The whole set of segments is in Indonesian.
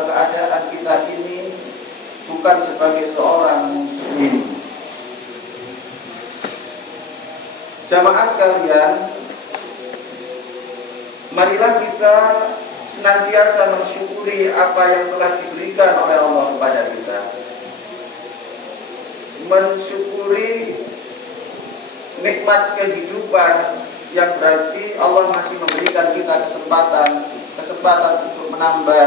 dalam keadaan kita ini bukan sebagai seorang muslim. Jamaah sekalian, marilah kita senantiasa mensyukuri apa yang telah diberikan oleh Allah kepada kita. Mensyukuri nikmat kehidupan yang berarti Allah masih memberikan kita kesempatan untuk menambah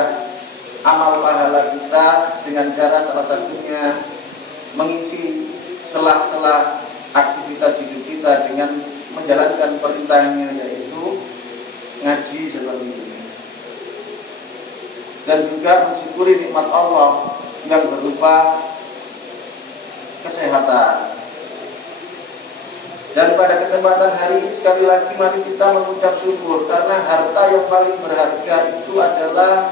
amal pahala kita dengan cara salah satunya mengisi sela-sela aktivitas hidup kita dengan menjalankan perintahnya, yaitu ngaji seperti ini. Dan juga mensyukuri nikmat Allah yang berupa kesehatan. Dan pada kesempatan hari ini sekali lagi mari kita mengucap syukur, karena harta yang paling berharga itu adalah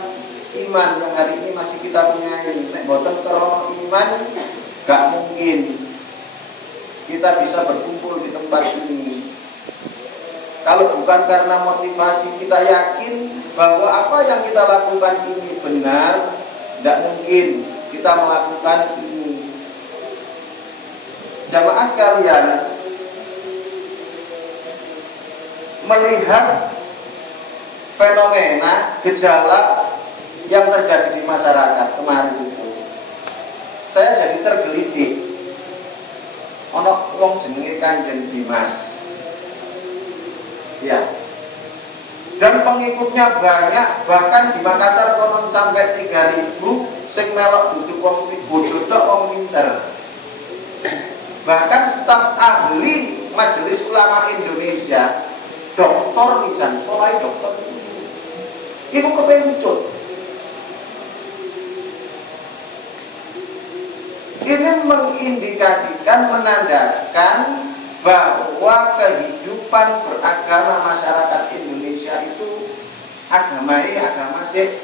iman yang hari ini masih kita punyai. Nek boten karo iman gak mungkin kita bisa berkumpul di tempat ini. Kalau bukan karena motivasi kita yakin bahwa apa yang kita lakukan ini benar, tidak mungkin kita melakukan ini. Jamaah sekalian, melihat fenomena gejala yang terjadi di masyarakat kemarin itu, saya jadi tergelitik. Ono wong jenenge Kanjeng Dimas, ya, dan pengikutnya banyak, bahkan di Makassar konon sampai 3.000 sing melok duduk wong bodoh tok wong pinter. Bahkan staf ahli Majelis Ulama Indonesia, doktor misalnya, sekolah dokter, ibu kepencut. Ini mengindikasikan, menandakan bahwa kehidupan beragama masyarakat Indonesia itu agama sih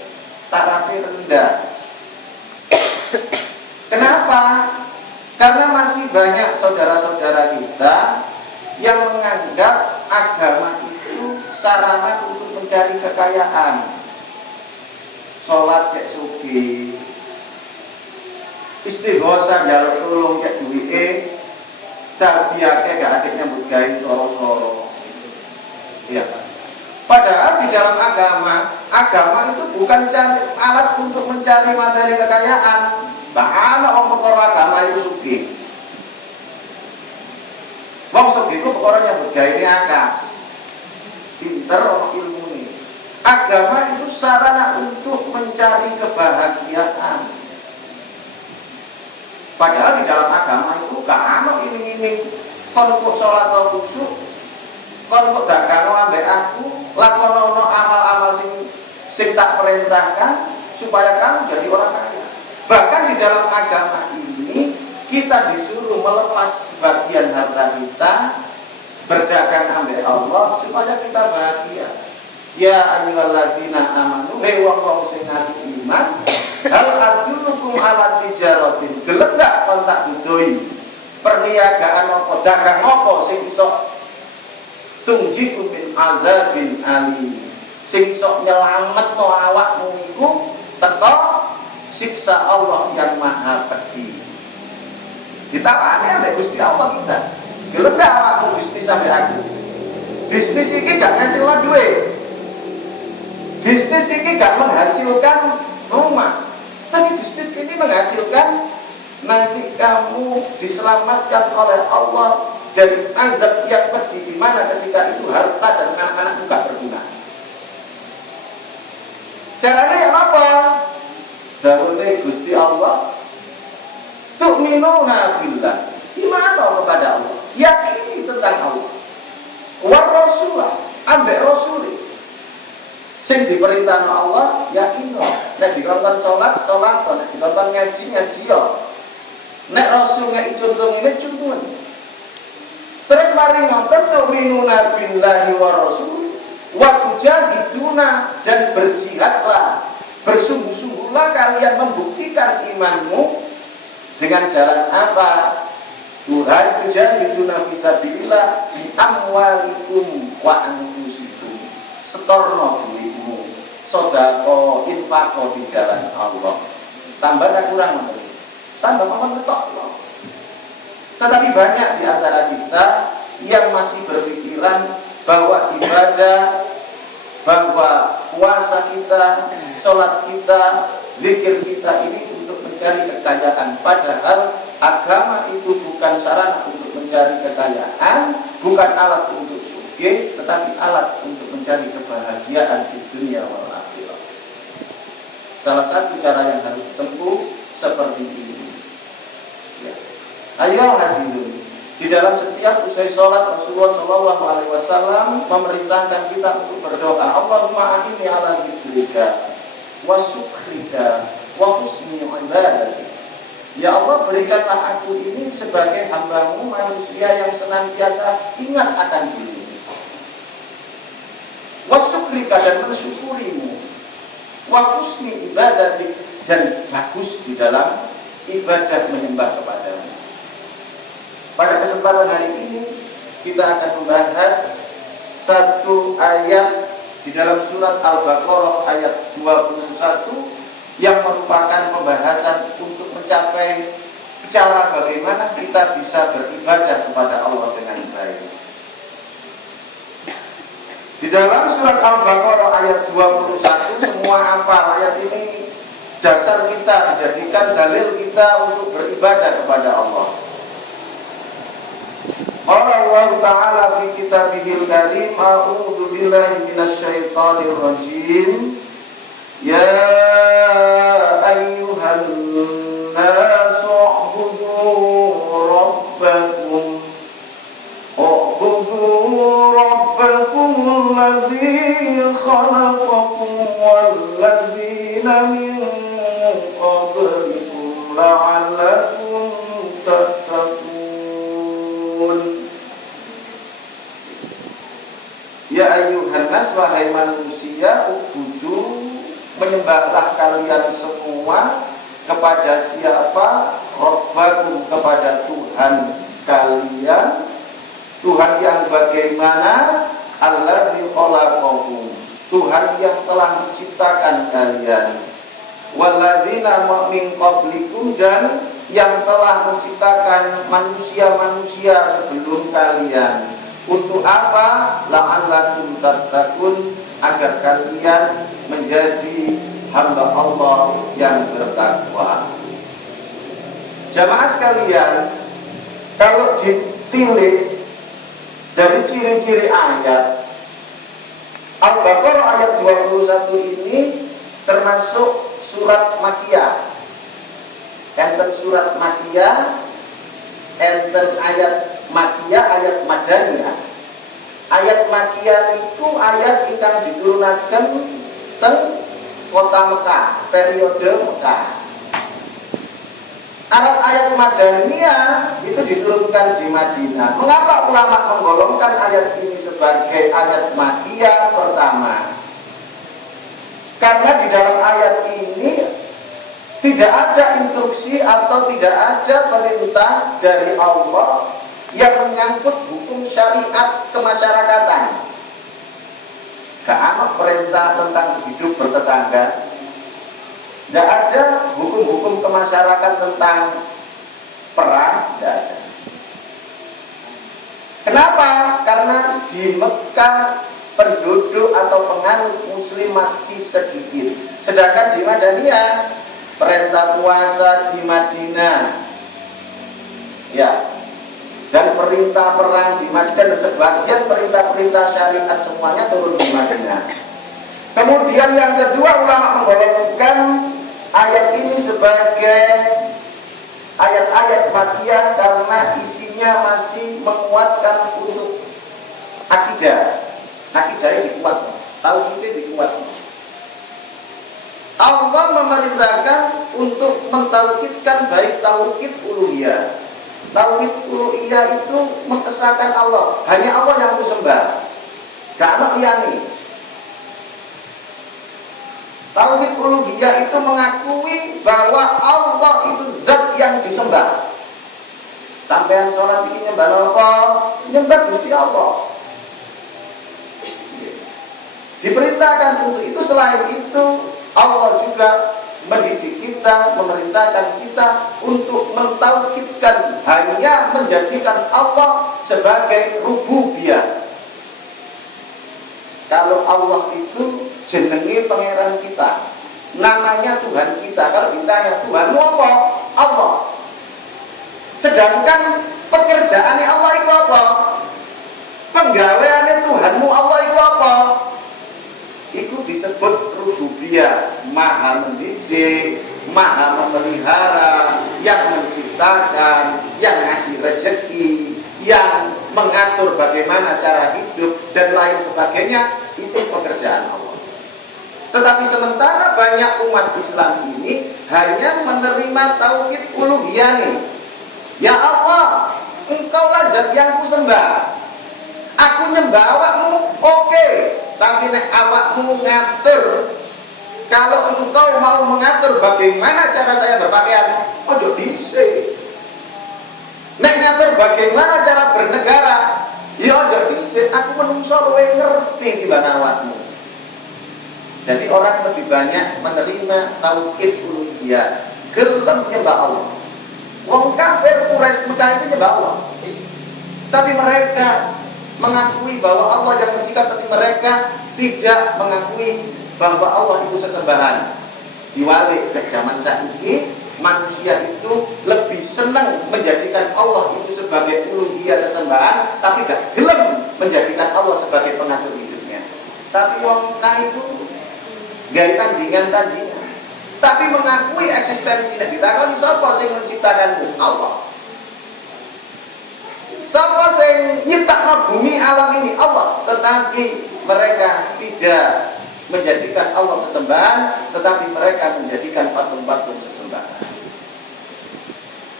tarafnya rendah. Kenapa? Karena masih banyak saudara-saudara kita yang menganggap agama itu sarana untuk mencari kekayaan. Sholat cek sugi, istighosa njaluk tulung cek duwike, tarbiyake gak adiknya nyambut gawe soro-soro. Ya. Padahal di dalam agama itu bukan alat untuk mencari materi kekayaan. Bahkan orang perkara agama itu sugih. Wong sugih itu perkara nyambut gawe ini akas. Pinter orang ilmu ini. Agama itu sarana untuk mencari kebahagiaan. Padahal di dalam agama itu gak ana iming-iming kon kok salat atau khusyuk, kon kok dagang ambek aku, lakonono amal-amal sing tak perintahkan supaya kamu jadi orang kaya. Bahkan di dalam agama ini kita disuruh melepas sebagian harta kita, berdagang ambek Allah supaya kita bahagia. Ya ayyuhalladzina amanu, he wong sing iman, hal adullukum ala tijaratin, gelem gak kon tak budoi perniagaan apa, dagang apa sing iso tungjikum min adzabin alim, sing iso nyelametno awakmu iku teko siksa Allah yang maha pedih. Ditawani ambek Gusti Allah kita. Gelem gak awakmu bisnis sampe aku? Bisnis iki gak ngasilno duit. Bisnis ini gak menghasilkan rumah, tapi bisnis ini menghasilkan nanti kamu diselamatkan oleh Allah dari azab yang pedih, di mana ketika itu harta dan anak-anak gak berguna. Caranya apa? Dawuhe Gusti Allah, tu'minuna billah, iman kepada Allah, yakini tentang Allah, wa rasulah, ambek rasul. Sing diperintahkan Allah yakin loh. Nek dikongkon sholat, nek dikongkon ngaji yo. Nek Rasul ngeki contoh ini contohan. Terus mari ngoten tu'minuna billahi wa rasul wa tujahiduna, dan berjihadlah, bersungguh-sungguhlah kalian membuktikan imanmu dengan jalan apa? Tujahiduna fisabilillah bi amwalikum wa anfusikum. Setorno duitmu, sodako, infako di jalan Allah. Tambah tak kurang, tambah memetok. Tetapi banyak di antara kita yang masih berpikiran bahwa ibadah, bahwa puasa kita, sholat kita, zikir kita ini untuk mencari kekayaan. Padahal agama itu bukan sarana untuk mencari kekayaan, bukan alat untuk sugih, tetapi alat untuk mencari kebahagiaan di dunia wal akhirah. Salah satu cara yang harus ditempuh seperti ini. Ya. Ayo hadirin, di dalam setiap usai sholat Rasulullah SAW memerintahkan kita untuk berdoa. Allahumma a'inni ala dzikrika wa syukrika wa husni ibadatik. Ya Allah, berikanlah aku ini sebagai hamba-Mu, manusia yang senantiasa ingat akan diri-Mu, wa syukrika, dan mensyukuri-Mu, wa husni ibadatik, dan bagus di dalam ibadah menyembah kepada-Mu. Pada kesempatan hari ini kita akan membahas satu ayat di dalam surat Al-Baqarah ayat 21 yang merupakan pembahasan untuk mencapai cara bagaimana kita bisa beribadah kepada Allah dengan baik. Di dalam surat Al-Baqarah ayat 21, semua apa ayat ini dasar kita, dijadikan dalil kita untuk beribadah kepada Allah. Allah Ta'ala fi kitabihil karim, a'udzu billahi minasyaitonir rajim. Ya ayyuhan nasu u'budu rabbakum alladzi khalaqakum walladzina min qablikum la'allakum tattaqun. Ya ayyuhan nas, wahai manusia, ubudu, menyembahlah kalian semua kepada siapa? Rabbakum, kepada Tuhan kalian. Tuhan yang bagaimana? Alladzi khalaqakum, Tuhan yang telah menciptakan kalian. Walladzina min qablikum, dan yang telah menciptakan manusia-manusia sebelum kalian. Untuk apa? La'allakum tattaqun, agar kalian menjadi hamba Allah yang bertakwa. Jamaah sekalian, kalau ditilik dari ciri-ciri ayat Al-Baqarah ayat 21 ini termasuk surat Makkiyah. Enten surat Makkiyah, enten ayat Makkiyah, ayat Madaniyah. Ayat Makkiyah itu ayat yang diturunkan teng kota Mekah, periode Mekah. Ayat Madaniyah itu diturunkan di Madinah. Mengapa ulama menggolongkan ayat ini sebagai ayat Makkiyah pertama? Karena di dalam ayat ini tidak ada instruksi atau tidak ada perintah dari Allah yang menyangkut hukum syariat kemasyarakatan. Gak ada perintah tentang hidup bertetangga. Gak ada hukum-hukum kemasyarakatan tentang perang. Gak ada. Kenapa? Karena di Mekah penduduk atau penganut muslim masih sedikit. Sedangkan di Madaniyah perintah puasa di Madinah, ya, dan perintah perang di Madinah, dan sebagian perintah-perintah syariat semuanya turun di Madinah. Kemudian yang kedua, ulama menggolongkan ayat ini sebagai ayat-ayat Makkiyah karena isinya masih menguatkan untuk akidah. Akidahnya dikuat, tauhidnya dikuat. Allah memerintahkan untuk mentauhidkan baik tauhid uluhiyah. Tauhid uluhiyah itu mengesahkan Allah, hanya Allah yang aku sembah, gak ada liyane. Tauhid uluhiyah itu mengakui bahwa Allah itu zat yang disembah. Sampean sholat ini nyembah apa? Nyembah Gusti Allah. Diperintahkan untuk itu. Selain itu Allah juga mendidik kita, memerintahkan kita untuk mentauhidkan, hanya menjadikan Allah sebagai rububiyah. Kalau Allah itu jenenge pangeran kita, namanya Tuhan kita. Kalau ditanya Tuhanmu apa? Allah. Sedangkan pekerjaannya Allah itu apa? Penggaweannya Tuhanmu Allah itu apa? Itu disebut rububiyah, maha mendidik, maha memelihara, yang menciptakan, yang ngasih rezeki, yang mengatur bagaimana cara hidup dan lain sebagainya. Itu pekerjaan Allah. Tetapi sementara banyak umat Islam ini hanya menerima tauhid uluhiyah nih. Ya Allah, Engkaulah zat yang kusembah. Aku nyembah awakmu, oke. Tapi nek awakmu ngatur, kalau engkau mau mengatur bagaimana cara saya berpakaian, ojo dhisik. Nek ngatur bagaimana cara bernegara, ya ojo dhisik. Aku menungso luwih ngerti timbang awakmu. Jadi orang lebih banyak menerima tauhid uluhiyah, gelem nyembah Allah. Wong kafir Quraisy Mekah itu nyembah Allah, tapi mereka mengakui bahwa Allah yang mencipta, tapi mereka tidak mengakui bahwa Allah itu sesembahan. Diwalik ke zaman saat ini, manusia itu lebih senang menjadikan Allah itu sebagai uluhiyah sesembahan, tapi tidak gelem menjadikan Allah sebagai pengatur hidupnya. Tapi wong itu gaya tandingan-tandingan, tapi mengakui eksistensi. Nek ditakoni sapa sing menciptakanmu? Allah. Sapa sing nyiptakno bumi alam ini? Allah. Tetapi mereka tidak menjadikan Allah sesembahan, tetapi mereka menjadikan patung-patung sesembahan.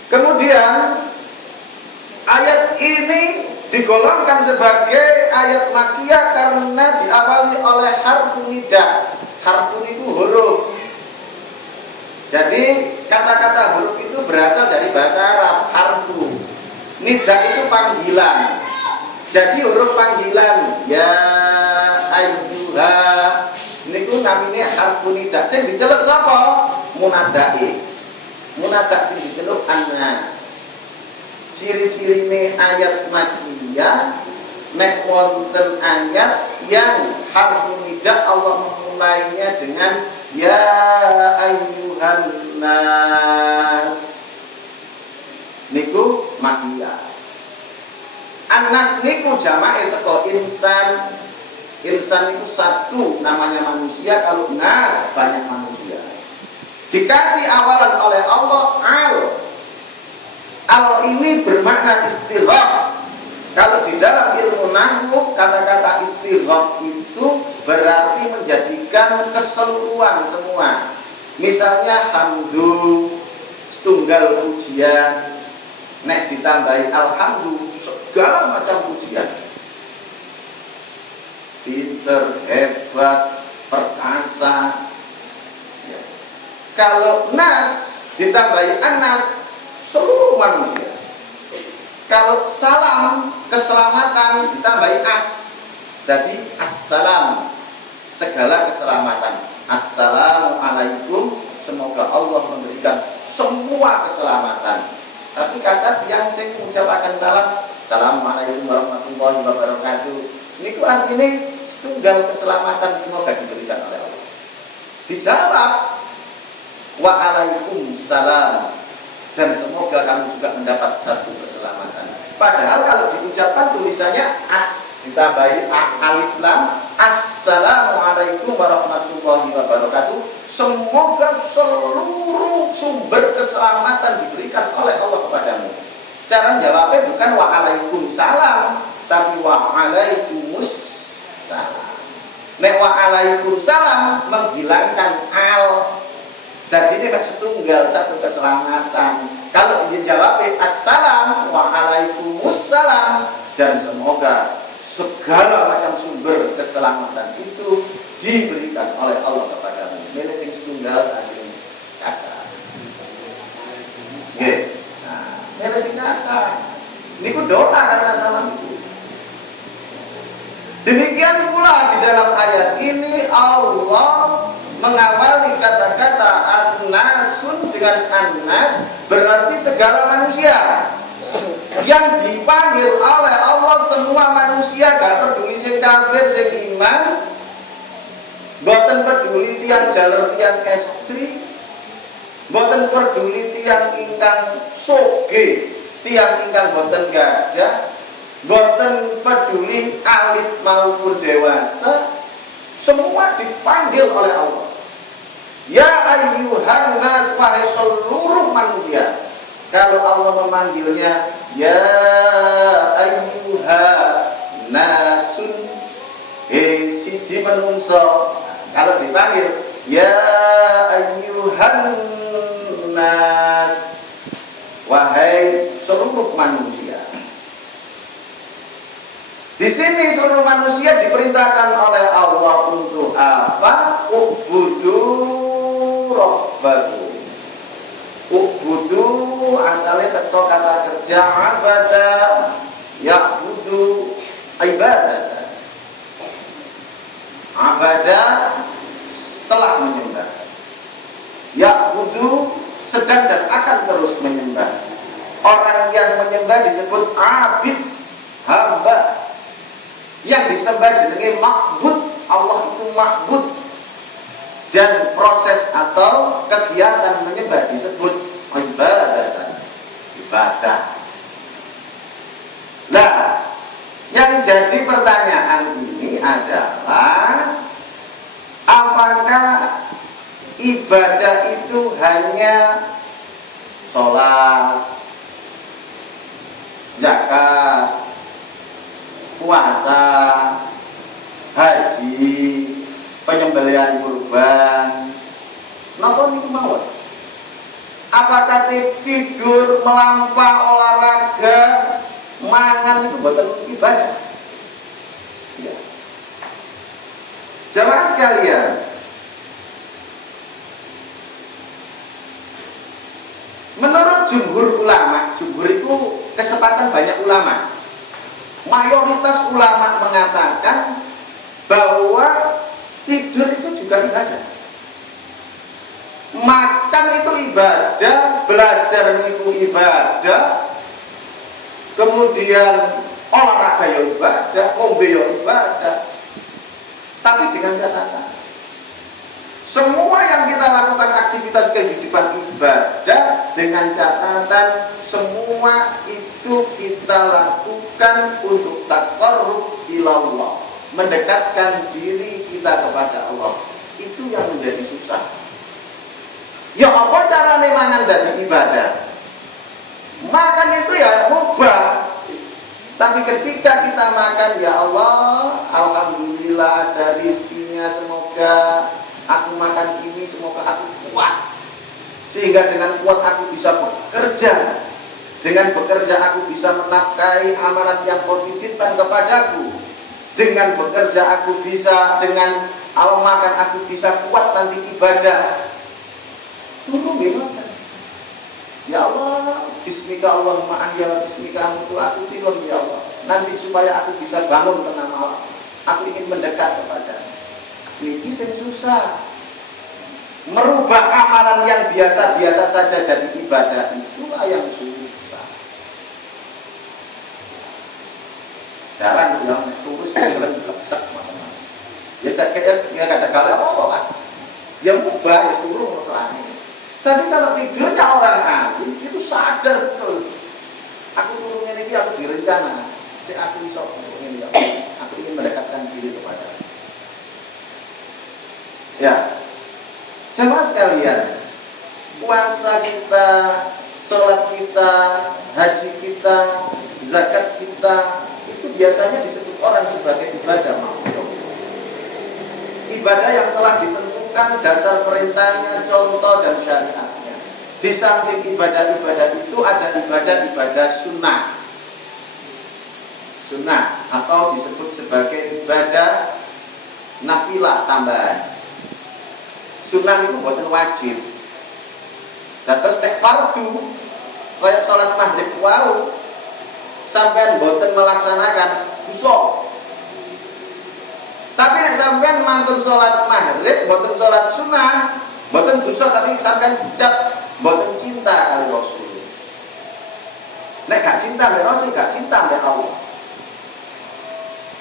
Kemudian ayat ini digolongkan sebagai ayat makkiyah karena diawali oleh harfun nida. Harfun itu huruf. Jadi kata-kata huruf itu berasal dari bahasa Arab, harfu. Nida itu panggilan. Jadi huruf panggilan, ya ayyuha, niku namine harfu nida. Sing diceluk sapa? Munadai. Munadak sing diceluk Anas. Ciri-cirine ayat makkiyah, nek wonten ayat yang harfu nida Allah memulainya dengan ya ayyuhan nas, niku makkiyah. Anas niku jamae teko insan. Insan itu satu, namanya manusia. Kalau nas banyak manusia. Dikasih awalan oleh Allah al. Al ini bermakna istighraq. Kalau di dalam ilmu nahwu, kata-kata istighraq itu berarti menjadikan keseluruhan semua. Misalnya hamdu, setunggal pujian, nek ditambahi alhamdulillah, segala macam pujian. Pinter, hebat, perkasa. Ya. Kalau nas ditambahi anas, seluruh manusia. Kalau salam, keselamatan, ditambahi as, jadi assalam, segala keselamatan. Assalamualaikum, semoga Allah memberikan semua keselamatan. Tapi kata yang sing mengucapkan salam, Assalamualaikum warahmatullahi wabarakatuh, ini artinya setunggal keselamatan semoga diberikan oleh Allah. Dijawab waalaikumsalam, dan semoga kamu juga mendapat satu keselamatan. Padahal kalau diucapkan tulisannya as, ditambahi alif lam, assalamualaikum warahmatullahi wabarakatuh, semoga seluruh sumber keselamatan diberikan oleh Allah kepadamu. Cara jawabnya bukan waalaikumsalam, tapi waalaikumsalam. Nek waalaikumsalam menghilangkan al. Dan ini kan setunggal satu keselamatan. Kalau dijawab assalam waalaikumsalam, dan semoga segala macam sumber keselamatan itu diberikan oleh Allah kepadamu. Ini sing setunggal asing kata. Nggih. Nah, ini sing kata. Niku doa karena salam itu. Demikian pula di dalam ayat ini Allah mengawali kata-kata an-nasun dengan an-nas, berarti segala manusia. Yang dipanggil oleh Allah semua manusia, gak peduli sing kafir sing iman, boten peduli tiang jalur tiang estri, boten peduli tiang ingkang soge, tiang ingkang boten gadah, boten peduli alit maupun dewasa, semua dipanggil oleh Allah. Ya ayyuhan nas, wahai seluruh manusia. Kalau Allah memanggilnya ya ayyuhan nasun, siji menungso. Kalau dipanggil ya ayyuhan nas, wahai seluruh manusia. Di sini seluruh manusia diperintahkan oleh Allah untuk apa? Ubudu rabbakum. Ubudu asalnya teko kata kerja abada, ya'budu ibadah. Abada setelah menyembah, ya'budu sedang dan akan terus menyembah. Orang yang menyembah disebut abid, hamba. Yang disembah jenenge ma'bud. Allah itu ma'bud. Dan proses atau kegiatan menyembah disebut ibadah. Ibadah. Nah, yang jadi pertanyaan ini adalah apakah ibadah itu hanya sholat, zakat, puasa, haji, penyembelihan kurban, napa niku mawon? Apakah tidur, melampau, olahraga, mangan itu boten ibadah? Ya. Jamaah sekalian, menurut jumhur ulama, jumhur itu kesempatan banyak ulama. Mayoritas ulama mengatakan bahwa tidur itu juga ibadah, makan itu ibadah, belajar itu ibadah, kemudian olahraga ya ibadah, ngombe ya ibadah. Tapi dengan catatan, semua yang kita lakukan aktivitas kehidupan ibadah, dengan catatan semua itu kita lakukan untuk taqarrub ilallah, mendekatkan diri kita kepada Allah. Itu yang menjadi susah. Ya apa caranya mangan dari ibadah? Makan itu ya mubah. Tapi ketika kita makan, ya Allah, alhamdulillah ada rizkinya, semoga aku makan ini, semoga aku kuat. Sehingga dengan kuat aku bisa bekerja. Dengan bekerja aku bisa menafkahi amanat yang kau titipkan kepadaku. Dengan bekerja aku bisa, dengan awal makan aku bisa kuat nanti ibadah. Turun gimana? Ya Allah, bismika Allahumma ahya, bismika amutu, aku tidur ya Allah. Nanti supaya aku bisa bangun tengah malam, aku ingin mendekat kepada. Ini yang susah. Merubah amalan yang biasa-biasa saja jadi ibadah, itulah yang susah. Jarang yang tulus jalan belaksak macam-macam. Ya saya kira ya kata-kata apa Pak? Yang mubah ya suruh orang. Tapi kalau tidurnya orang alim itu sadar betul. Aku turunnya ini aku direncana. Aku bisa ini ya. Aku ingin mendekatkan diri kepada. Ya, jemaah sekalian, puasa kita, sholat kita, haji kita, zakat kita, itu biasanya disebut orang sebagai ibadah makhluk. Ibadah yang telah ditentukan dasar perintahnya, contoh dan syariatnya. Di samping ibadah-ibadah itu ada ibadah-ibadah sunnah. Sunnah atau disebut sebagai ibadah nafilah tambahan. Sunnah itu bukan wajib. Dan terus tek fardu, kayak sholat maghrib wow, sampai boten melaksanakan dosa. Tapi nek sampean mantun sholat maghrib, mboten sholat sunnah, mboten dosa tapi sampean hijab, mboten cinta kali Rasul. Nek gak cinta mbek Rasul, gak cinta mbek Allah.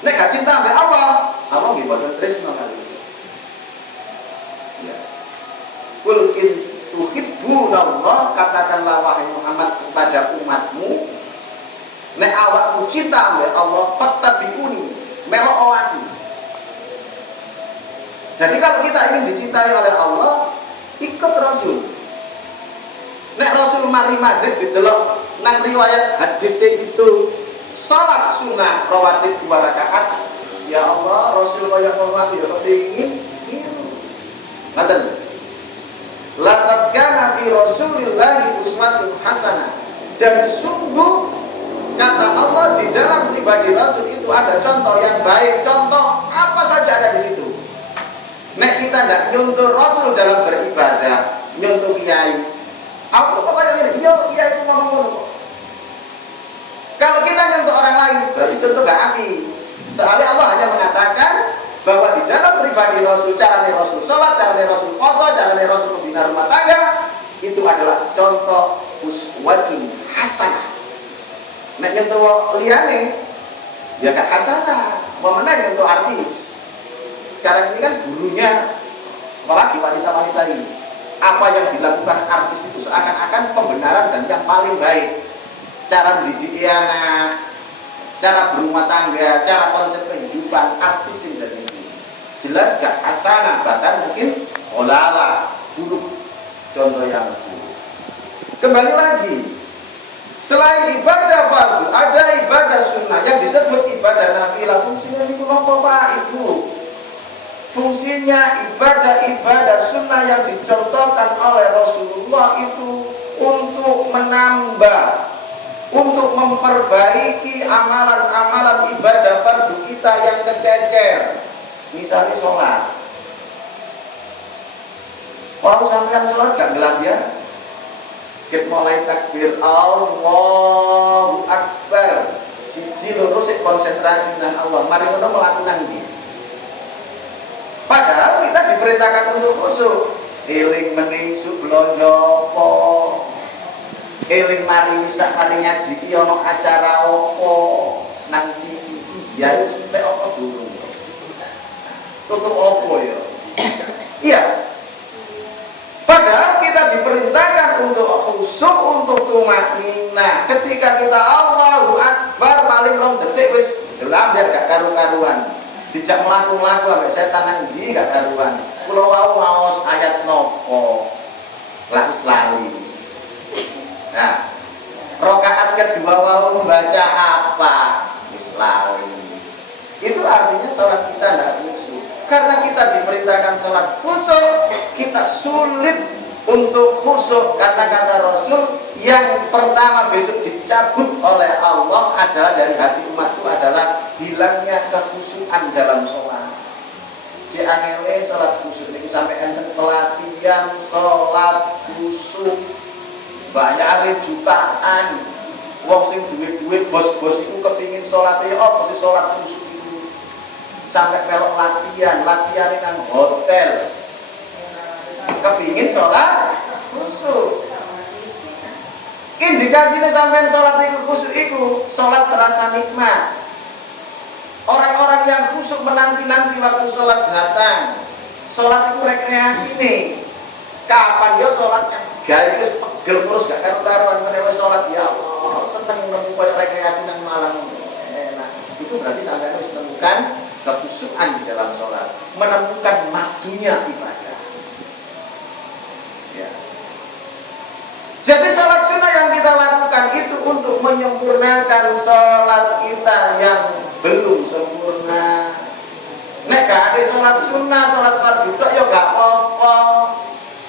Nek gak cinta mbek Allah, Allah nggih mboten tresno kali. Ya. Qul in tuhibbunallah, katakanlah wahai Muhammad kepada umatmu, nek awakmu cinta mbek Allah, fattabi'uni, melok aku. Jadi kalau kita ingin dicintai oleh Allah, ikut Rasul. Nek Rasul mari maghrib didelok nang riwayat hadis itu salat sunnah rawatib 2 rakaat. Ya Allah, Rasul kaya ngono ya kepengin niru. Ngaten. Laqad kana fi Rasulillahi uswatun hasanah. Dan sungguh kata Allah di dalam pribadi Rasul itu ada contoh yang baik. Contoh apa saja ada di situ. Nek kita tidak nyuntur Rasul dalam beribadah, nyuntur kiai, aku pokoknya gini, iya itu ngomong-ngomong. Kalau kita nyuntur orang lain, berarti tentu gak api. Soalnya Allah hanya mengatakan bahwa di dalam pribadi Rasul, caranya Rasul sholat, caranya Rasul puasa, caranya Rasul membina rumah tangga, itu adalah contoh uswatun hasanah. Nek nyuntur liyane, ya gak hasanah. Mau menang nyuntur artis. Sekarang ini kan gurunya, apalagi wanita-wanita ini, apa yang dilakukan artis itu seakan-akan pembenaran dan yang paling baik. Cara mendidik anak, cara berumah tangga, cara konsep kehidupan artis ini dan ini jelas gak hasanah, bahkan mungkin olala, buruk, contoh yang buruk. Kembali lagi, selain ibadah fardu, ada ibadah sunnah yang disebut ibadah nafilah. Fungsinya itu apa Pak? Itu fungsinya ibadah sunnah yang dicontohkan oleh Rasulullah itu untuk menambah, untuk memperbaiki amalan-amalan ibadah fardu kita yang kececer. Misalnya sholat. Kalau sampean sholat gak gelar ya? Kita mulai takbir Allahu Akbar. Siji loro sik konsentrasi nang Allah. Mari kita melakukan ini. Padahal kita diperintahkan untuk khusyuk. Eling meningsu blonjo apa? Eling mari misak mari ngaji iki ana acara apa nang TV. Ya sampai apa dulu. Tutup apa ya? Iya. Padahal kita diperintahkan untuk khusyuk, untuk tumakninah. Ketika kita Allahu Akbar paling rong detik wis lamber gak karu-karuan. Dijak mlaku-mlaku ambek setan nang ndi gak karuan. Kula wau maos ayat nopo. Lah wis lali. Nah, rakaat kedua wau membaca apa? Wis lali. Itu artinya salat kita tidak khusyuk. Karena kita diperintahkan salat khusyuk, kita sulit untuk khusyuk karena kata Rasul yang pertama besok dicabut oleh Allah adalah dari hati umatku adalah hilangnya kekhusyukan dalam sholat. Di angele sholat khusyuk ini sampai enten pelatihan sholat khusyuk banyak jutaan. Wong sing duit-duit bos-bos itu kepingin sholatnya apa sih sholat khusyuk itu sampai melok latihan nang hotel. Kepingin sholat khusyuk. Indikasinya sampai sholat itu khusyuk itu sholat terasa nikmat. Orang-orang yang khusyuk menanti-nanti waktu sholat datang. Sholat itu rekreasi nih. Kapan dia sholat yang gaya itu pegel terus gak karu-karuan menewa sholat ya Allah seneng menemukan rekreasi yang malam enak. Itu berarti sampai harus menemukan kekhusyukan di dalam sholat, menemukan makdunya ibadah. Ya. Jadi sholat sunnah yang kita lakukan itu untuk menyempurnakan sholat kita yang belum sempurna. Nek gak ada sholat sunnah, sholat fardu ya gak apa-apa.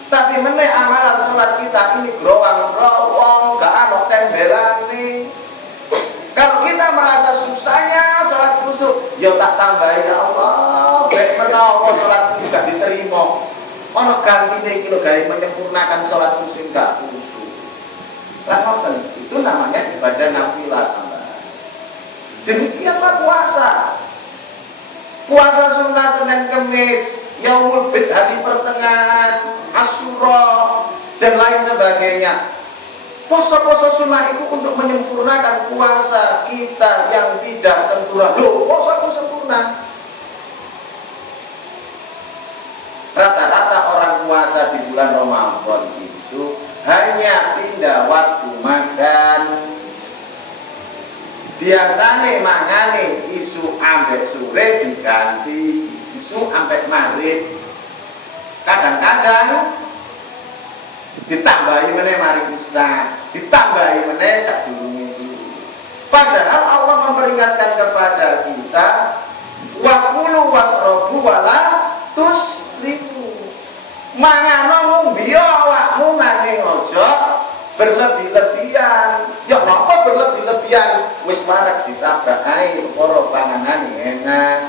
Tapi meneh amalan sholat kita ini growang-growong, gak ada tembelan nih. Kalau kita merasa susahnya sholat khusyuk, ya tak tambah ya Allah. Baik menawa sholat itu gak diterima. Ono gantine iki lho gawe menyempurnakan sholat khusyuk gak khusyuk. Lah ngoten, itu namanya ibadah nafilah tambahan. Demikianlah puasa. Puasa sunnah Senin Kemis, Yaumul Bid, hari pertengahan, Asyura dan lain sebagainya. Puasa-puasa sunnah itu untuk menyempurnakan puasa kita yang tidak sempurna. Loh, puasa itu sempurna. Rata-rata orang puasa di bulan Ramadan itu hanya pindah waktu makan. Biasanya mangane isu ambek sore diganti isu ambek maghrib. Kadang-kadang ditambahi meneh mari isya, ditambahi meneh sadurunge itu. Padahal Allah memperingatkan kepada kita, wa kulu wasrobu wala tusrifu. Mangano ngombe awakmu nanging aja berlebih-lebihan. Ya napa berlebih-lebihan? Wis marek ditabrak ae perkara panganane enak.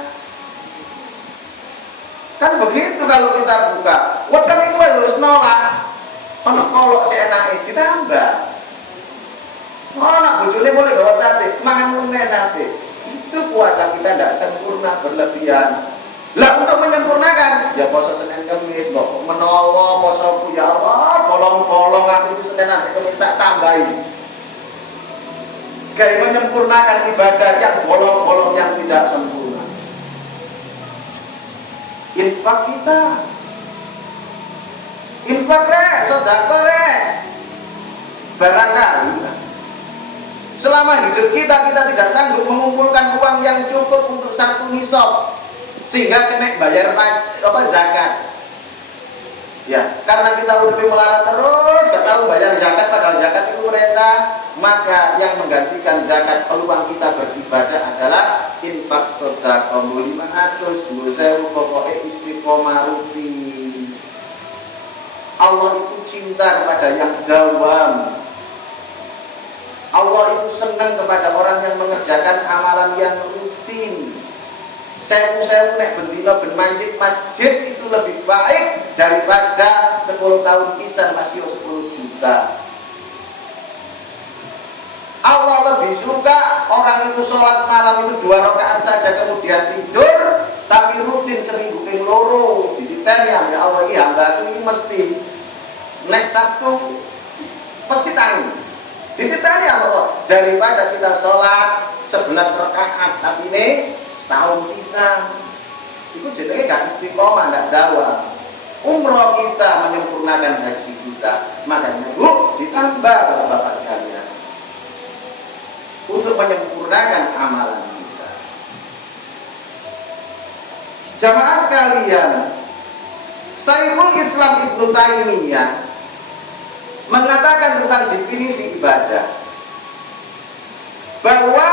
Kan begitu kalau kita buka. Weteng iku harus nolak. Ana kolok enake ditambah. Ana bojone boleh gawa sate, mangan meneh sate. Itu puasa kita tidak sempurna, berlebihan. Lah untuk menyempurnakan, ya puasa Senin Kemis, mbok menawa puasa ya Allah, bolong-bolong aku Senin sampai Kemis tak tambahi. Kayak menyempurnakan ibadah yang bolong-bolong yang tidak sempurna. Infak kita, infak sedekah barangkali selama hidup kita tidak sanggup mengumpulkan uang yang cukup untuk satu nisab sehingga kena bayar zakat. Ya, karena kita lebih melarat terus, gak tahu bayar zakat padahal zakat itu perintah, maka yang menggantikan zakat peluang kita beribadah adalah infak sedekah 500, 2000, pokoknya istiqomah rutin. Allah itu cinta kepada yang dawam. Allah itu senang kepada orang yang mengerjakan amalan yang rutin. Sewu nek bendina ben masjid itu lebih baik daripada 10 tahun pisan masih 10 juta. Allah lebih suka orang itu sholat malam itu 2 rakaat saja kemudian tidur, tapi rutin seminggu ping loro. Dititeni ya Allah, iki hamba ini mesti nek Sabtu mesti tangi. Dititeni ya Allah, daripada kita sholat 11 rakaat tapi ini setahun pisang. Itu jenenge gak istiqomah, gak dakwah. Umroh kita menyempurnakan haji kita, makanya ditambah Bapak sekalian untuk menyempurnakan amalan kita. Jamaah sekalian, Syekhul Islam Ibnu Taimiyah mengatakan tentang definisi ibadah bahwa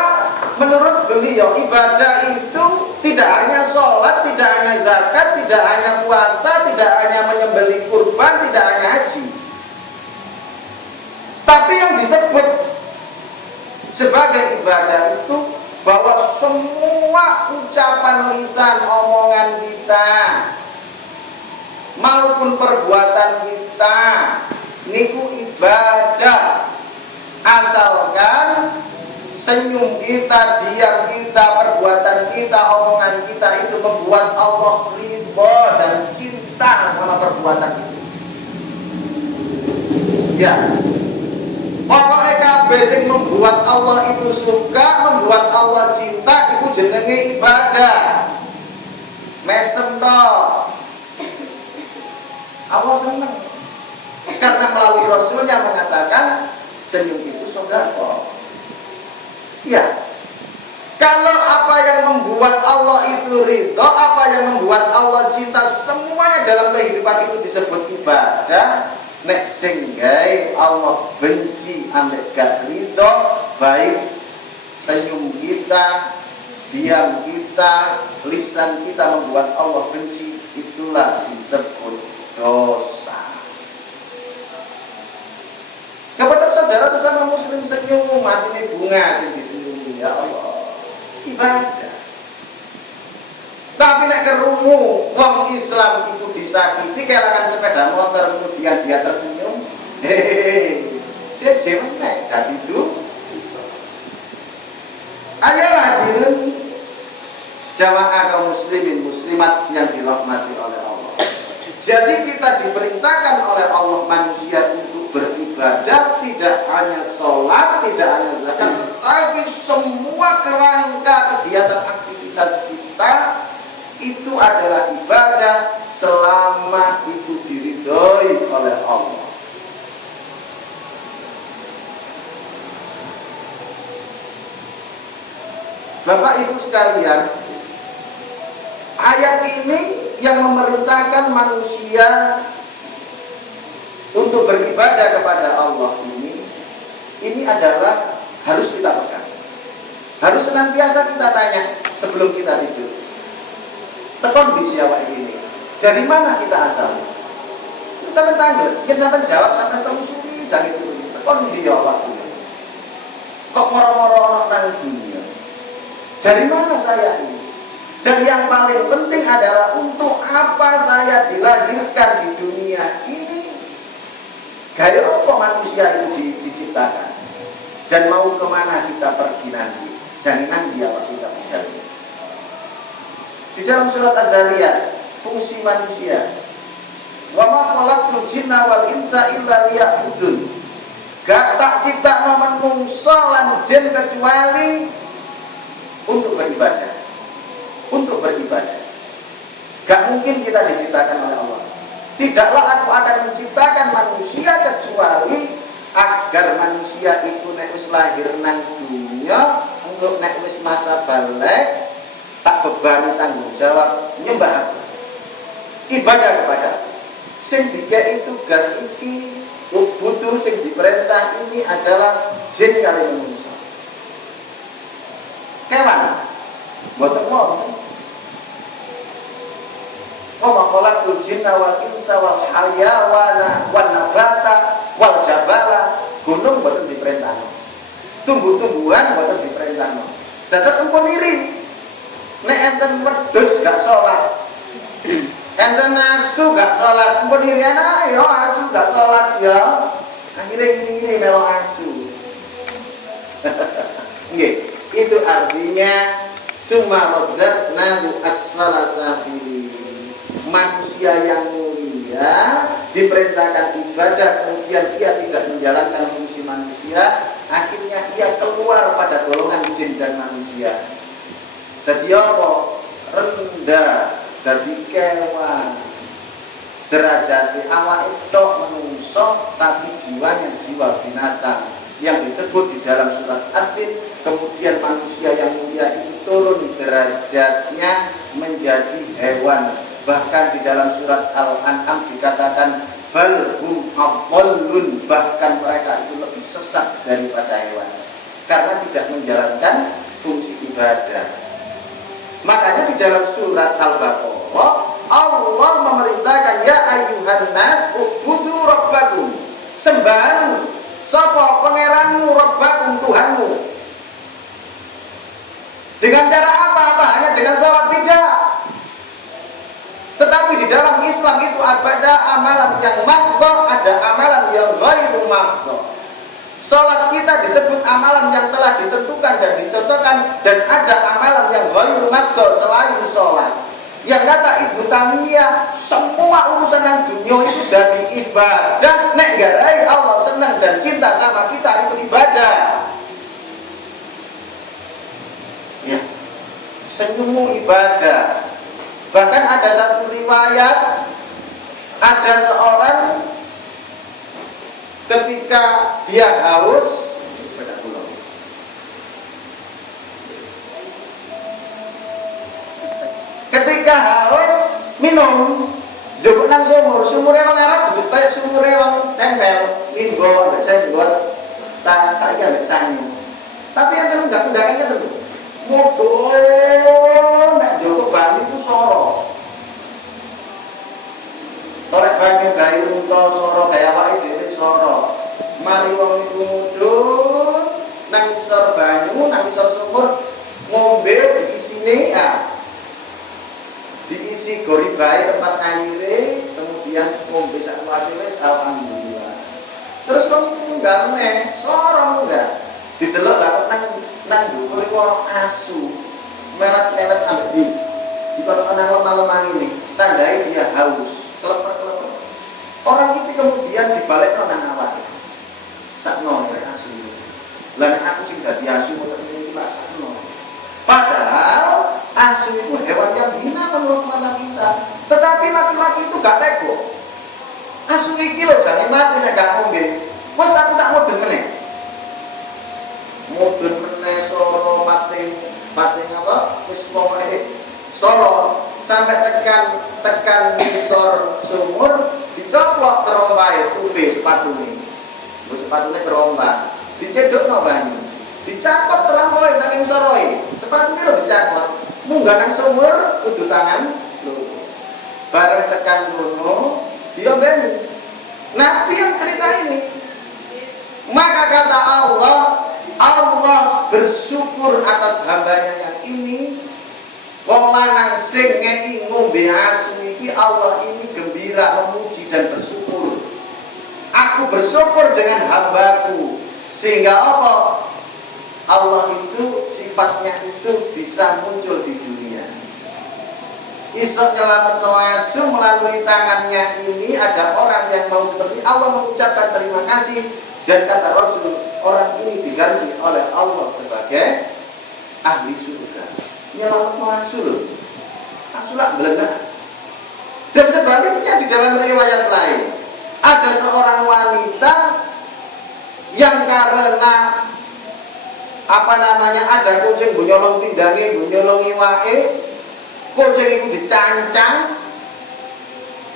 menurut beliau ibadah itu tidak hanya sholat, tidak hanya zakat, tidak hanya puasa, tidak hanya menyembelih kurban, tidak hanya haji, tapi yang disebut sebagai ibadah itu bahwa semua ucapan lisan, omongan kita maupun perbuatan kita niku ibadah, asalkan senyum kita, diam kita, perbuatan kita, omongan kita itu membuat Allah ridho dan cinta sama perbuatan itu. Ya, pokoknya kabeh sing membuat Allah itu suka, membuat Allah cinta, itu jenenge ibadah. Mesem toh. Allah senang karena melalui Rasulnya mengatakan senyum itu sedekah. Ya, kalau apa yang membuat Allah itu ridho, apa yang membuat Allah cinta, semuanya dalam kehidupan itu disebut ibadah. Nek sing gawe Allah benci ambek gak ridho, baik senyum kita, diam kita, lisan kita membuat Allah benci, itulah disebut dosa. Kepada saudara sesama muslim senyum, hati bunga sing disenyumi, ya Allah, ibadah. Tapi nek kerungu wong Islam itu disakiti kelangan sepeda motor kemudian dia tersenyum, hehehe, jeje meneh gak itu. Ayolah hadirin Jamaah kaum muslimin muslimat yang dirahmati oleh Allah. Jadi kita diperintahkan oleh Allah manusia untuk beribadah, tidak hanya sholat, tidak hanya zakat, tapi semua kerangka kegiatan aktivitas kita itu adalah ibadah selama itu diridhoi oleh Allah. Bapak Ibu sekalian, ayat ini yang memerintahkan manusia untuk beribadah kepada Allah ini adalah harus kita pegang. Harus senantiasa kita tanya sebelum kita tidur. Tekon di siapa ini? Dari mana kita asal? Sampai tanggal, kita sampai jawab, sampai telusuri, jangan itu. Tekon di Allah ini. Kok moro-moro nang dunia? Dari mana saya ini? Dan yang paling penting adalah untuk apa saya dilahirkan di dunia ini? Gaya apa manusia itu diciptakan? Dan mau kemana kita pergi nanti? Jaminan dia waktu kita pergi. Di dalam surat Ad-Dariyat, fungsi manusia. Wa ma khalaqtul jinna wal insa illa liya'budun. Gak tak ciptakno manungsa lan jin kecuali untuk beribadah. Untuk beribadah. Gak mungkin kita diciptakan oleh Allah. Tidaklah aku akan menciptakan manusia kecuali agar manusia itu nek wis lahir nang dunia, untuk nek wis masa balik tak bebani tanggung jawab nyembah aku. Ibadah kepada aku. Sing dikei tugas iki butuh sing diperintah ini adalah jin kali manusia. Kewan mboten wonten. Wa ma khalaqtul jinna wal insa wal hayawana wan nabata wal jabala. Gunung mboten diperintahno. Tumbuh-tumbuhan mboten diperintahno. Dados empun iri. Nek enten wedhus gak salat. Enten asu gak salat. Empun iri ana yo asu gak salat ya. Akhire ngene melo asu. Nggih, itu artinya Sumarodatnahu asfala safilin. Manusia yang mulia diperintahkan ibadah, kemudian ia tidak menjalankan fungsi manusia, akhirnya ia keluar pada golongan jin dan manusia. Jadi apa? Rendah, jadi kewan. Derajat awak itu menungso, tapi jiwanya jiwa binatang. Yang disebut di dalam surat At-Tin, kemudian manusia yang mulia itu turun derajatnya menjadi hewan. Bahkan di dalam surat Al-An'am dikatakan balhum adallun, bahkan mereka itu lebih sesat daripada hewan karena tidak menjalankan fungsi ibadah. Makanya di dalam surat Al-Baqarah Allah memerintahkan ya ayyuhan nas ubudu rabbakum, sembah sapa pangeranmu, rabbakum, Tuhanmu. Dengan cara apa? Hanya dengan sholat? Tidak. Tetapi di dalam Islam itu ada amalan yang makhdhah, ada amalan yang ghairu makhdhah. Sholat kita disebut amalan yang telah ditentukan dan dicontohkan, dan ada amalan yang ghairu makhdhah selain sholat. Yang kata Ibnu Taimiyah, semua urusan yang dunia itu dari ibadah. Nek garai Allah senang dan cinta sama kita, itu ibadah. Ya, senyummu ibadah. Bahkan ada satu riwayat, ada seorang ketika dia haus, ketika haus minum, jupuk nang sumur emang Arab, kayak sumur emang tempel, minggu, saya buat tak saya nggak sanyu. Tapi yang enggak kayaknya tuh, modal, nak jupuk bani itu soro, torek bani dari untuk soro kayak apa itu soro. Mari wong itu modal, nang isor banyu, nang isor sumur, ngombe di sini ya. Diisi goribae tempat aire, kemudian ngombe sak wis alhamdulillah. Terus kamu enggak meneh, sorong enggak. Didelok lah nang dhuwur iku asu. meret-meret ambek di kotak-kotak lemah-lemah ini tandai dia haus, keleper-keleper. Orang itu kemudian dibalik nang awak. Sakno ya asu. Lan aku sing dadi asu kok iki lak sakno. Padahal asu itu hewan yang hina menurut mata kita. Tetapi laki-laki itu gak tega. Asu iki lho jane mati nek gak ngombe. Wes aku tak mudun meneh. Mudun meneh soro mati apa? Wis pokoke soro sampai tekan ngisor sumur dicoplok terompae UV sepatune. Wis sepatune terompah. Dicedhokno banyu. Dicakot terang mulai saking soroi. Sepatune lho dicakot. Munggah nang sumur kudu tangan lho. Bareng tekan kono diombeni. Nabi yang cerita ini. Maka kata Allah bersyukur atas hambanya yang ini. Wong lanang sing ngeki ngombe asu iki Allah ini gembira, memuji dan bersyukur. Aku bersyukur dengan hambaku. Sehingga apa? Allah itu sifatnya itu bisa muncul di dunia. Isok nyelamat asu melalui tangannya ini ada orang yang mau seperti Allah mengucapkan terima kasih. Dan kata Rasul, orang ini diganti oleh Allah sebagai ahli surga. Nyelamat asu, asulak belenak. Dan sebaliknya di dalam riwayat lain, ada seorang wanita yang karena ada kucing bunyolong tindangi, bunyolong iwake, kucing itu dicancang,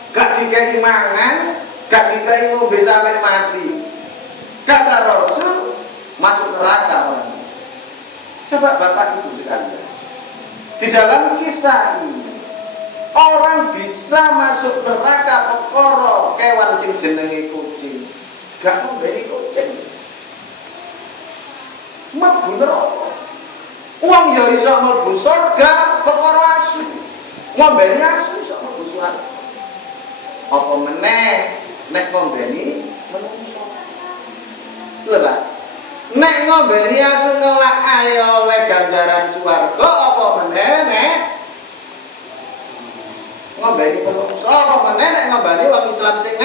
gak dikei mangan, gak dikei ngombe sampai mati. Kata Rasul, masuk neraka orang ini. Coba Bapak Ibu sekalian, di dalam kisah ini orang bisa masuk neraka perkara kewan sing jenenge kucing, gak ngombe kucing. Mlebu neraka. Wong ya iso mlebu surga perkara asu. Ngombeni asu iso mlebu surga. Apa meneh nek ngombeni menungso. Lho Pak. Nek ngombeni asu ngelak ae oleh ganjaran swarga apa meneh nek ngombeni menungso apa meneh nek ngombeni wong Islam sing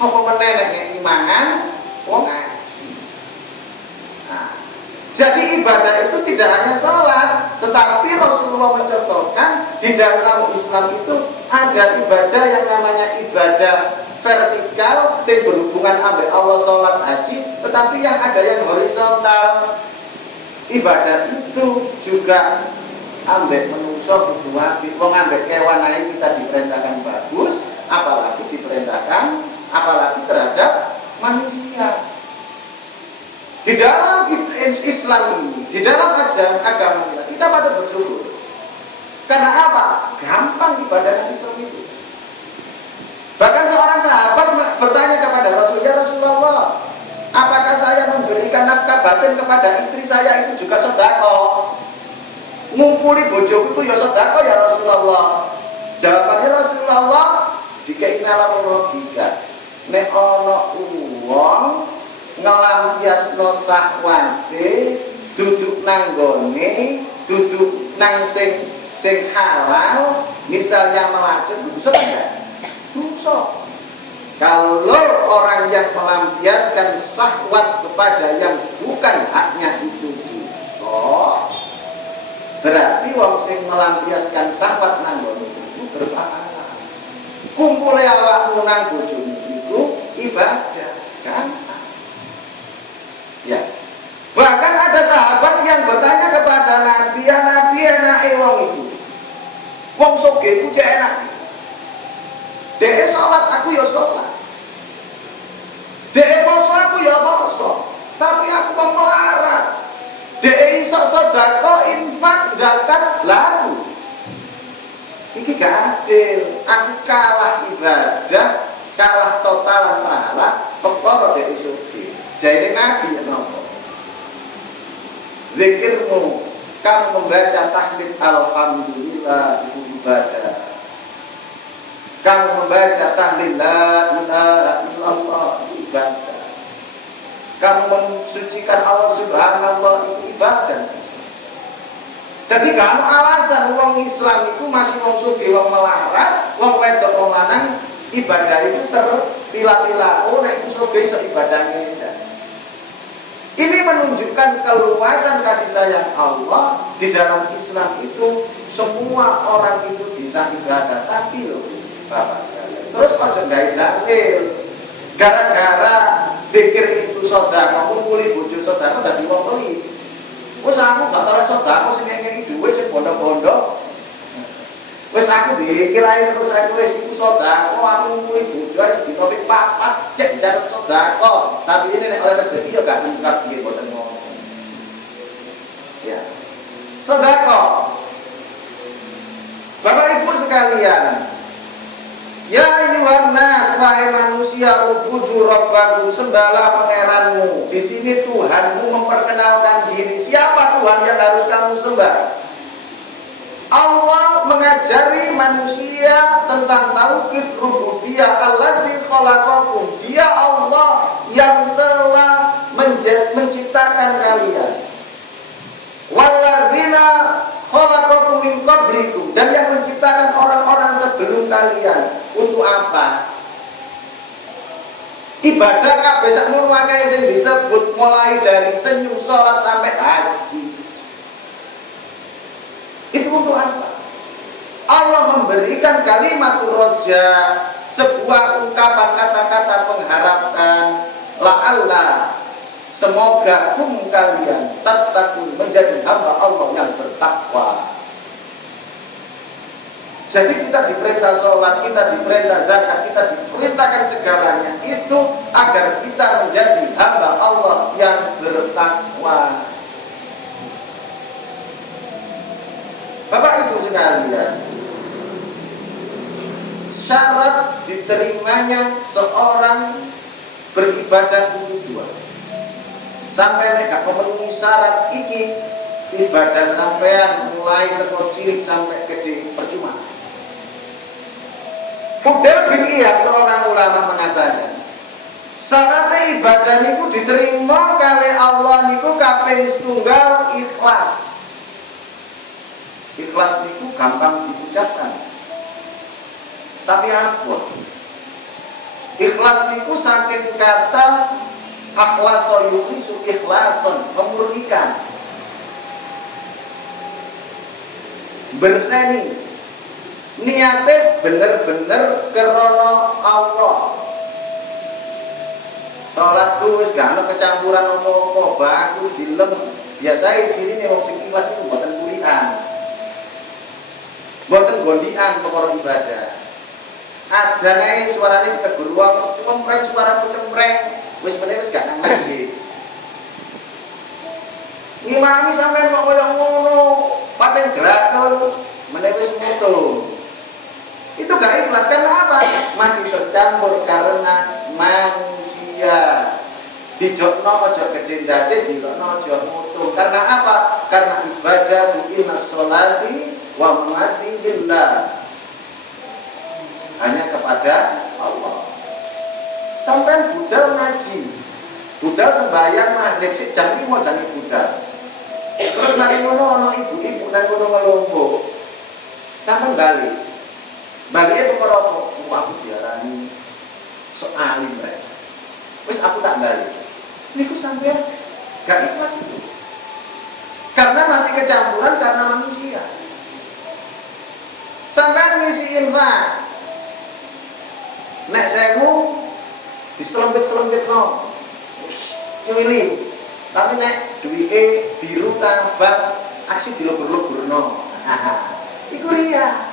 apa meneh nek imanan wong ngaji. Nah, jadi ibadah itu tidak hanya sholat, tetapi Rasulullah mencontohkan di dalam Islam itu ada ibadah yang namanya ibadah vertikal, yang berhubungan ambek Allah, sholat, haji, tetapi yang ada yang horizontal. Ibadah itu juga ambek menungso kudu apik, wong ambek kewan ae kita diperintahkan bagus, apalagi terhadap manusia. Di dalam Islam ini, di dalam ajaran agama kita patut bersyukur. Karena apa? Gampang ibadah Islam itu. Bahkan seorang sahabat bertanya kepada Rasul, ya Rasulullah, apakah saya memberikan nafkah batin kepada istri saya itu juga sedekah? Ngumpuli bojoku itu ya sedekah ya Rasulullah. Jawabannya Rasulullah, dikei nalar logika. Nek ana wong ngelampiasno sahwate duduk nang gone, duduk nang sing halal, misalnya melacur dosa enggak? Dosa. Kalau orang yang melampiaskan syahwat kepada yang bukan haknya itu dosa, berarti wong sing melampiaskan syahwat nang gone itu berpahala. Kumpule awakmu nang bojomu itu ibadah, kan? Ya. Bahkan ada sahabat yang bertanya kepada Nabi, ya Nabi enake wong itu. Wong sugih ku cek enak. Dek salat aku ya salat. Dek poso aku ya poso. Tapi aku wong melarat. Dek iso sedekah, infak, zakat lalu. Iki gak adil. Aku kalah ibadah, kalah total pahala, perkara dek sugih. Jadi Nabi kenapa? Zikirmu, kamu membaca tahmid alhamdulillah itu ibadah. Kamu membaca tahlil la ilaha illallah itu ibadah. kamu mensucikan Allah Subhanallah, itu ibadah. Jadi kamu alasan wong Islam itu masih wong sugih, wong melarat, wong wedok, wong lanang ibadah itu terpilah-pilah. Oh, nek itu sugih iso ibadahnya. Ini menunjukkan keluasan kasih sayang Allah di dalam Islam itu. Semua orang itu bisa ibadah, tapi loh Bapak sekalian, terus ojo gawe dalil gara-gara pikir itu sedekah, kumpuli bojo sedekah dadi wong pelit. Wes aku gak tau sedekah sing ngeki dhuwit sing bondo-bondo. Wes aku pikir ae terus aku wis iku sedekah, aku ngumpuli bojo sedina ping 4 cek njaluk sedekah. Tapi ini nek oleh rezeki ya gak ningkat piye boten ngono. Ya. Sedekah. Bapak Ibu sekalian, ya ayyuhan nas, wahai manusia, ubudu rabbakum, sembahlah pangeranmu. Di sini Tuhanmu memperkenalkan diri. Siapa Tuhan yang harus kamu sembah? Allah mengajari manusia tentang tauhid rububiyah, alladzi khalaqakum. Dia Allah yang telah menciptakan kalian. Walladzina khalaqakum min qablikum, dan yang menciptakan orang-orang sebelum kalian. Untuk apa? Ibadah kabeh sak ngono akeh sing disebut, mulai dari senyum, salat sampai haji. Itu untuk apa? Allah memberikan kalimatul roja, sebuah ungkapan kata-kata mengharapkan, la'alla, semoga kalian tatkun menjadi hamba Allah yang bertakwa. Jadi kita diperintah sholat, kita diperintah zakat, kita diperintahkan segalanya itu agar kita menjadi hamba Allah yang bertakwa. Bapak Ibu sekalian, syarat diterimanya seorang beribadah itu 2. Sampai nek memenuhi syarat iki, ibadah sampean mulai teko cilik sampai gede percuma. Fudail bin Iyad, seorang ulama, mengatakan syarat ibadah niku diterima kali Allah niku kaping setunggal ikhlas. Ikhlas niku gampang diucapkan, tapi apa? Ikhlas niku saking kata akhlasa yukhlisu ikhlason, memurnikan, berseni, niate bener-bener karena Allah. Salat ku wis gak ana kecampuran apa-apa, baku dilem. Biasae cirine wong sing ikhlas iku mboten kulian, mboten gondian perkara ibadah. Adane suarane ditegur wong, cempreng, suara cempreng, wis meneh wis gak nang masjid. Ngimami sampean kok koyo ngono, paten gerakel, meneh wis mutu. Itu gak ikhlas, karena apa? Masih tercampur karena manusia. Dijokno ojo gede ndase, dijokno ojo mutu. Karena apa? Karena ibadah inna sholati wa mati lillah, hanya kepada Allah. Sampai budal ngaji, budal sembahyang maghrib sik jam 5 jane budal. Terus mari ngono ana ibu-ibu nang ngono ngelompok. Sampai balik perkara apa? Aku diarani sok alim rek. Wis aku tak balik. Niku sampean gak ikhlas itu. Karena masih kecampuran karena manusia. Sampean ngisi infak. Nek sewu diselempit-selempitno. Cuwili. Tapi nek duwike biru tambah aksi dilobur-loburno. Iku riya.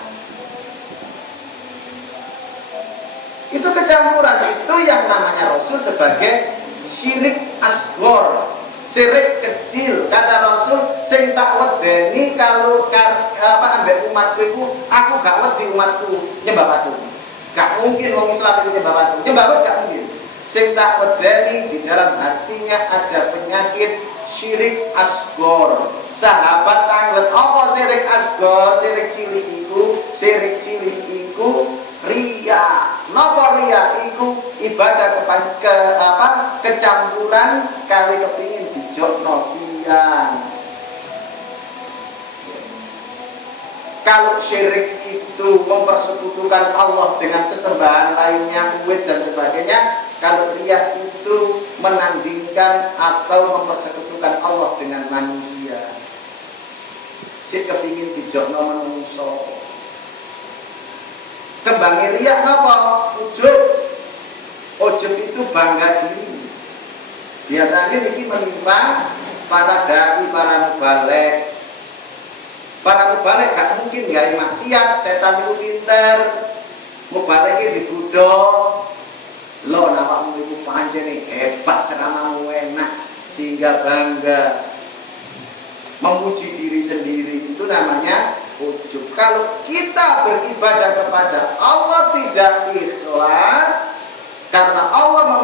Itu kecampuran, itu yang namanya Rasul sebagai syirik asghar, syirik kecil. Kata Rasul, sing tak wedeni kalau ambek umatku iku, aku gak wedi umatku nyembah batu. Gak mungkin wong Islam itu nyembah batu. Nyembah batu gak mungkin. Sing tak wedeni di dalam hatinya ada penyakit syirik asghar. Sahabat tanglet apa syirik asghar, syirik cilik iku, syirik cilik iku riya. Napa riya iku ibadah kecampuran kali kepingin dijokno tiyang. Kalau syirik itu mempersekutukan Allah dengan sesembahan lainnya, kuit dan sebagainya. Kalau riya itu menandingkan atau mempersekutukan Allah dengan manusia. Si kepingin dijokno menungso. Kembangi riya napa? Ujub. Ujub itu bangga diri. Biasanya ini menimpa para dai, para mubalek. Para mubalek gak mungkin gak maksiat, setan itu pinter. Mubaleknya digudok. Lo namamu itu panjang hebat, ceramahmu enak, sehingga bangga memuji diri sendiri. Itu namanya ujub. Kalau kita beribadah kepada Allah tidak ikhlas karena Allah